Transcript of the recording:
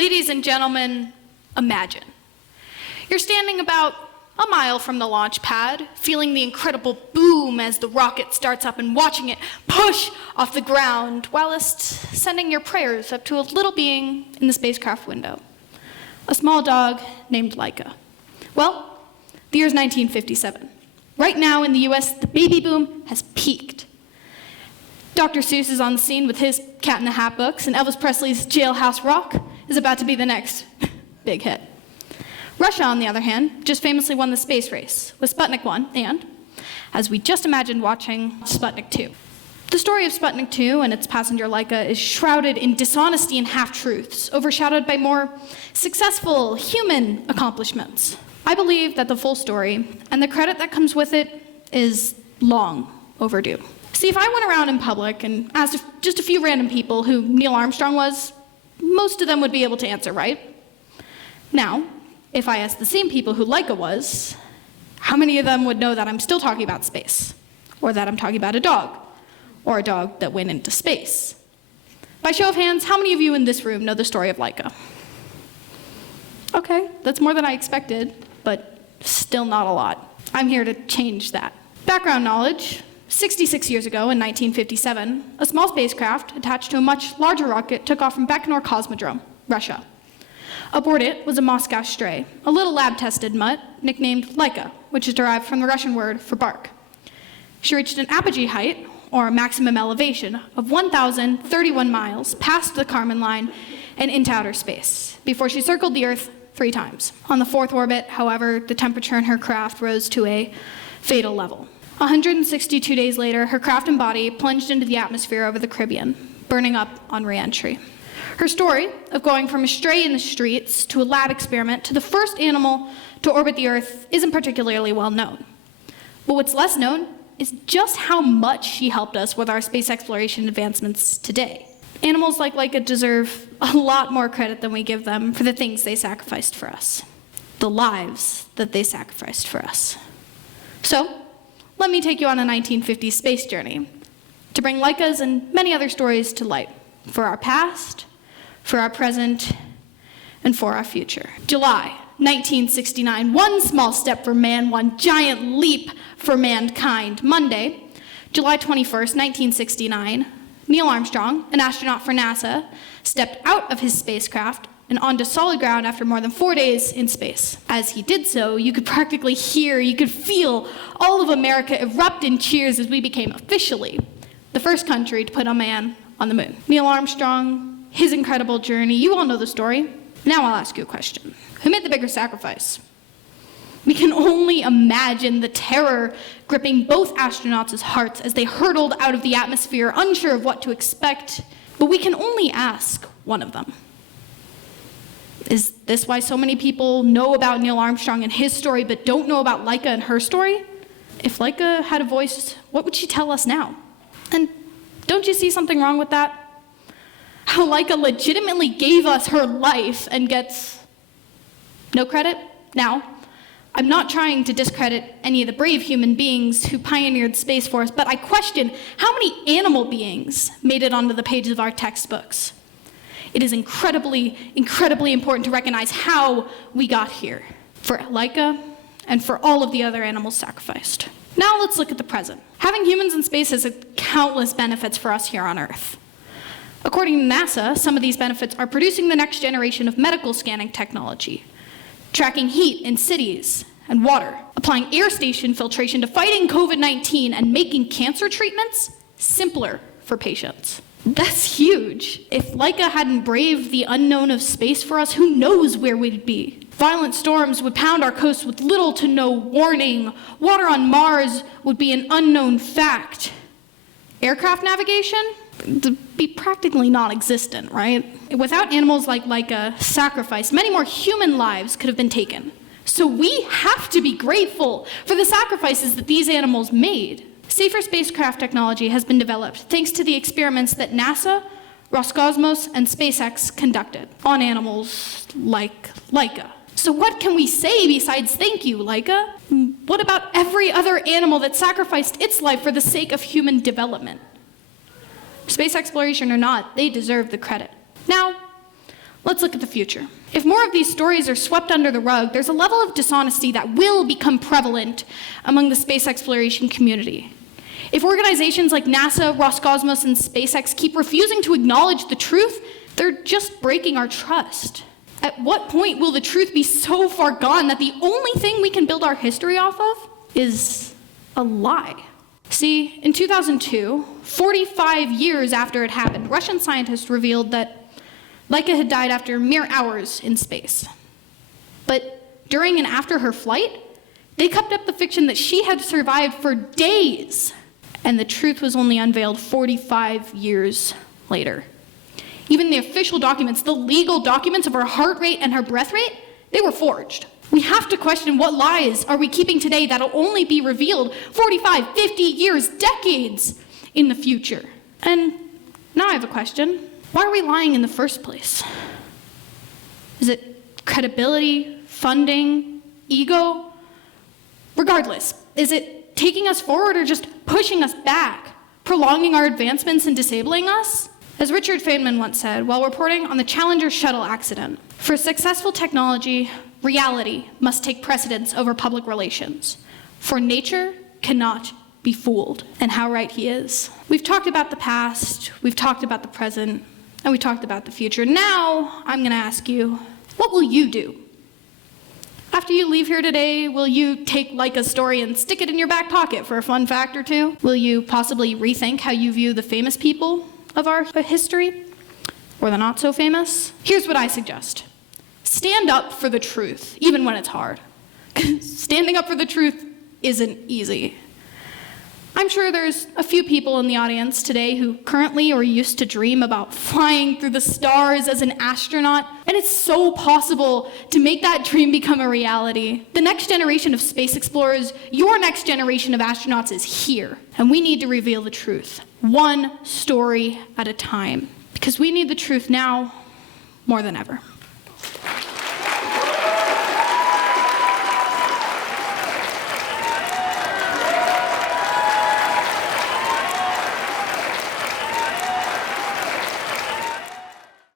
Ladies and gentlemen, imagine. You're standing about a mile from the launch pad, feeling the incredible boom as the rocket starts up and watching it push off the ground, whilst sending your prayers up to a little being in the spacecraft window, a small dog named Laika. Well, the year's 1957. Right now in the US, the baby boom has peaked. Dr. Seuss is on the scene with his Cat in the Hat books, and Elvis Presley's Jailhouse Rock is about to be the next big hit. Russia, on the other hand, just famously won the space race with Sputnik 1 and, as we just imagined watching, Sputnik 2. The story of Sputnik 2 and its passenger Laika is shrouded in dishonesty and half-truths, overshadowed by more successful human accomplishments. I believe that the full story and the credit that comes with it is long overdue. See, if I went around in public and asked just a few random people who Neil Armstrong was, most of them would be able to answer, right? Now, if I asked the same people who Laika was, how many of them would know that I'm still talking about space? Or that I'm talking about a dog? Or a dog that went into space? By show of hands, how many of you in this room know the story of Laika? Okay, that's more than I expected, but still not a lot. I'm here to change that. Background knowledge: 66 years ago, in 1957, a small spacecraft attached to a much larger rocket took off from Baikonur Cosmodrome, Russia. Aboard it was a Moscow stray, a little lab-tested mutt nicknamed Laika, which is derived from the Russian word for bark. She reached an apogee height, or maximum elevation, of 1,031 miles past the Kármán line and into outer space, before she circled the Earth 3 times. On the 4th orbit, however, the temperature in her craft rose to a fatal level. 162 days later, her craft and body plunged into the atmosphere over the Caribbean, burning up on re-entry. Her story of going from a stray in the streets to a lab experiment to the first animal to orbit the Earth isn't particularly well known. But what's less known is just how much she helped us with our space exploration advancements today. Animals like Laika deserve a lot more credit than we give them for the things they sacrificed for us, the lives that they sacrificed for us. So, let me take you on a 1950s space journey to bring Laika's and many other stories to light for our past, for our present, and for our future. July 1969, one small step for man, one giant leap for mankind. Monday, July 21st, 1969, Neil Armstrong, an astronaut for NASA, stepped out of his spacecraft and onto solid ground after more than 4 days in space. As he did so, you could practically hear, you could feel all of America erupt in cheers as we became officially the first country to put a man on the moon. Neil Armstrong, his incredible journey, you all know the story. Now I'll ask you a question. Who made the bigger sacrifice? We can only imagine the terror gripping both astronauts' hearts as they hurtled out of the atmosphere, unsure of what to expect. But we can only ask one of them. Is this why so many people know about Neil Armstrong and his story, but don't know about Laika and her story? If Laika had a voice, what would she tell us now? And don't you see something wrong with that? How Laika legitimately gave us her life and gets no credit? Now, I'm not trying to discredit any of the brave human beings who pioneered space for us, but I question how many animal beings made it onto the pages of our textbooks. It is incredibly, incredibly important to recognize how we got here, for Laika and for all of the other animals sacrificed. Now let's look at the present. Having humans in space has countless benefits for us here on Earth. According to NASA, some of these benefits are producing the next generation of medical scanning technology, tracking heat in cities and water, applying air station filtration to fighting COVID-19, and making cancer treatments simpler for patients. That's huge. If Laika hadn't braved the unknown of space for us, who knows where we'd be? Violent storms would pound our coasts with little to no warning. Water on Mars would be an unknown fact. Aircraft navigation? It'd be practically non-existent, right? Without animals like Laika sacrificed, many more human lives could have been taken. So we have to be grateful for the sacrifices that these animals made. Safer spacecraft technology has been developed thanks to the experiments that NASA, Roscosmos, and SpaceX conducted on animals like Laika. So what can we say besides thank you, Laika? What about every other animal that sacrificed its life for the sake of human development? Space exploration or not, they deserve the credit. Now, let's let's look at the future. If more of these stories are swept under the rug, there's a level of dishonesty that will become prevalent among the space exploration community. If organizations like NASA, Roscosmos, and SpaceX keep refusing to acknowledge the truth, they're just breaking our trust. At what point will the truth be so far gone that the only thing we can build our history off of is a lie? See, in 2002, 45 years after it happened, Russian scientists revealed that Laika had died after mere hours in space. But during and after her flight, they kept up the fiction that she had survived for days, and the truth was only unveiled 45 years later. Even the official documents, the legal documents of her heart rate and her breath rate, they were forged. We have to question, what lies are we keeping today that'll only be revealed 45, 50 years, decades in the future? And now I have a question. Why are we lying in the first place? Is it credibility, funding, ego? Regardless, is it taking us forward or just pushing us back, prolonging our advancements and disabling us? As Richard Feynman once said while reporting on the Challenger shuttle accident, for successful technology, reality must take precedence over public relations, for nature cannot be fooled. And how right he is. We've talked about the past, we've talked about the present, and we talked about the future. Now, I'm gonna ask you, what will you do? After you leave here today, will you take Laika's story and stick it in your back pocket for a fun fact or two? Will you possibly rethink how you view the famous people of our history, or the not so famous? Here's what I suggest. Stand up for the truth, even when it's hard. Standing up for the truth isn't easy. I'm sure there's a few people in the audience today who currently or used to dream about flying through the stars as an astronaut, and it's so possible to make that dream become a reality. The next generation of space explorers, your next generation of astronauts is here, and we need to reveal the truth, one story at a time, because we need the truth now more than ever.